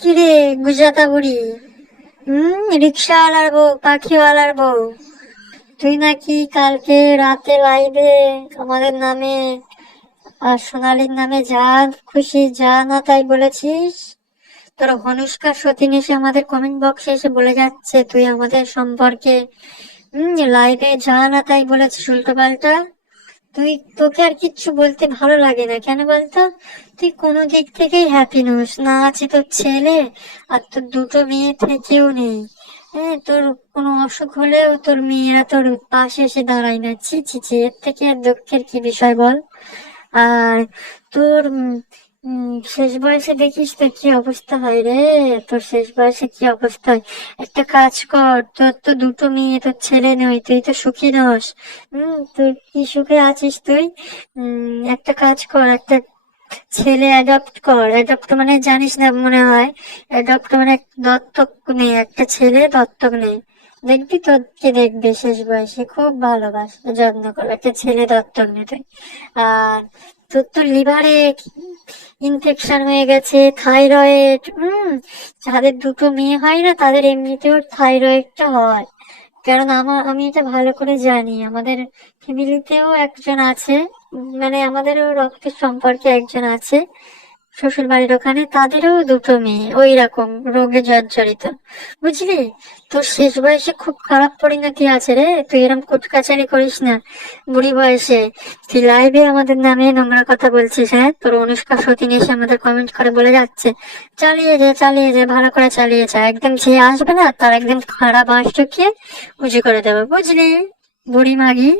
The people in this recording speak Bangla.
কিরে গুজাতা বুড়ি, রিক্সাওয়ালার বউ, পাখিওয়ালার বউ, তুই নাকি কালকে রাতে লাইভে আমাদের নামে আর সোনালীর নামে যা খুশি যা না তাই বলেছিস। তোর হনুষ্কা সতীন এসে আমাদের কমেন্ট বক্সে এসে বলে যাচ্ছে তুই আমাদের সম্পর্কে লাইভে যা না তাই বলেছিস উল্টো পাল্টা। তুই, তোকে আর কিচ্ছু বলতে ভালো লাগে না কেন বলতো? তুই কোনো দিক থেকেই হ্যাপি নোস না, আছে তোর ছেলে আর তোর দুটো মেয়ে থেকেও নেই। হ্যাঁ, তোর কোনো অসুখ হলেও তোর মেয়েরা তোর পাশে এসে দাঁড়ায় না। ছি ছি ছি, এর থেকে আর দুঃখের কি বিষয় বল? আর তোর শেষ বয়সে দেখিস তো কি অবস্থা হয় রে। তোর শেষ বয়সে কি অবস্থা হয়? একটা কাজ কর, তোর তো দুটো মেয়ে, তোর ছেলে নই, তুই তো সুখী নস। তুই কি সুখে আছিস তুই? একটা কাজ কর, একটা ছেলে অ্যাডপ্ট কর। অ্যাডপ্ট মানে জানিস না মনে হয়? অ্যাডপ্ট মানে দত্তক নে, একটা ছেলে দত্তক নে। দেখবি তোকে দেখবে শেষ বয়সে খুব ভালোবাসবে, যত্ন করবে। একটা ছেলে দত্তক নে তুই। আর তোর তো লিভারে ইনফেকশন হয়ে গেছে, থাইরয়েড। যাদের দুটো মেয়ে হয় না তাদের এমনিতেও থাইরয়েডটা হয়। কারণ আমি এটা ভালো করে জানি, আমাদের ফ্যামিলিতেও একজন আছে, মানে আমাদেরও রক্তের সম্পর্কে একজন আছে শ্বশুর বাড়ির ওখানে, তাদেরও দুটো মেয়ে ওই রকম রোগে জর্জরিত। বুঝলি? তোর শেষ বয়সে খুব খারাপ পরিণতি আছে রে, তুই এরকম কোর্ট কাচারি করিস না বুড়ি বয়সে। তুই লাইভে আমাদের নামে নোংরা কথা বলছিস, হ্যাঁ? তোর অনুষ্কা সতীন এসে আমাদের কমেন্ট করে বলে যাচ্ছে চালিয়ে যা চালিয়ে যা, ভালো করে চালিয়ে যা, একদম যে আসবে না তার একদম খারাপ বাঁশ ঢুকিয়ে উঁচু করে দেবো, বুঝলি বুড়ি মাগি?